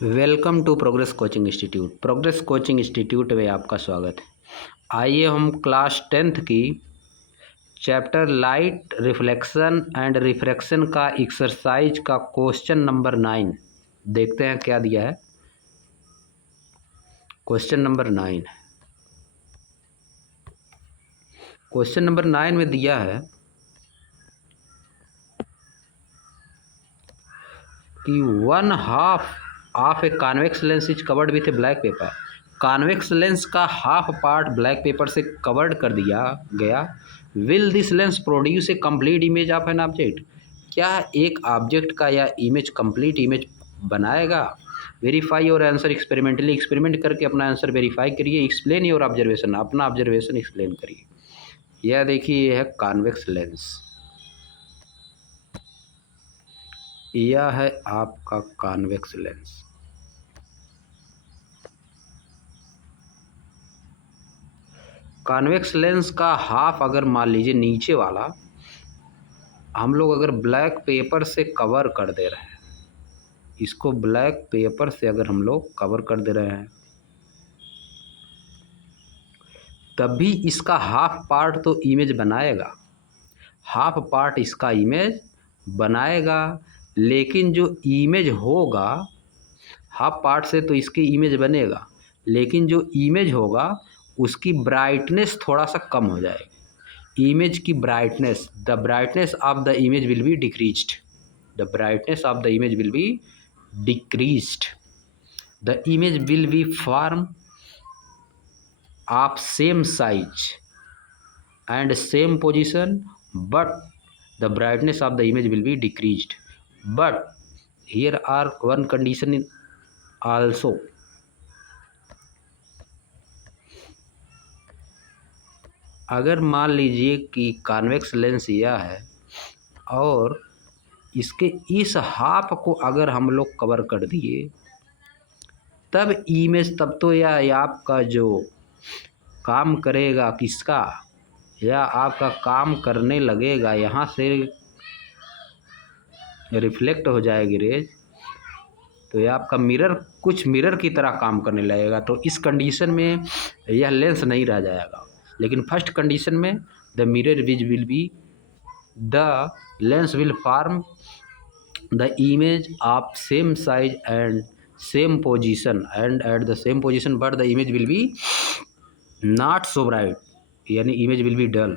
Welcome to progress coaching institute. Progress coaching institute में आपका स्वागत है। आइए हम क्लास 10th की chapter light reflection and refraction का एक्सरसाइज का क्वेश्चन नंबर 9 देखते हैं क्या दिया है। क्वेश्चन नंबर 9 में दिया है कि 1/2 of a convex lens is covered with A black pepper. Convex lens का हाफ पार्ट ब्लैक पेपर से कवर्ड कर दिया गया। Will this lens produce a complete image of an object. क्या एक ऑब्जेक्ट का यह इमेज कंप्लीट इमेज बनाएगा? Verify your answer experimentally. Experiment करके अपना आंसर वेरीफाई करिए। Explain your observation. अपना ऑब्जर्वेशन एक्सप्लेन करिए। यह देखिए, यह है कॉन्वेक्स लेंस, यह है आपका कॉन्वेक्स लेंस। कॉन्वेक्स लेंस का हाफ अगर मान लीजिए नीचे वाला हम लोग अगर ब्लैक पेपर से कवर कर दे रहे हैं, इसको ब्लैक पेपर से अगर हम लोग कवर कर दे रहे हैं, तब भी इसका हाफ पार्ट तो इमेज बनाएगा। हाफ पार्ट इसका इमेज बनाएगा, लेकिन जो इमेज होगा हाफ पार्ट से तो इसकी इमेज बनेगा, लेकिन जो इमेज होगा उसकी ब्राइटनेस थोड़ा सा कम हो जाएगी। इमेज की brightness, the brightness of the image will be decreased. The brightness of the image will be decreased. The image will be form of same size and same position, but the brightness of the image will be decreased. But here are one condition in also. अगर मान लीजिए कि convex lens यह है और इसके इस half को अगर हम लोग कवर कर दिए, तब इमेज, तब तो यह आपका जो काम करेगा किसका, या आपका काम करने लगेगा, यहाँ से रिफ्लेक्ट हो जाएगी रेज, तो ये आपका मिरर, कुछ मिरर की तरह काम करने लगेगा। तो इस कंडीशन में यह लेंस नहीं रह जाएगा। लेकिन फर्स्ट कंडीशन में the mirror will be, the lens will form the image of same size and same position and at the same position, but the image will be not so bright, यानी image will be dull.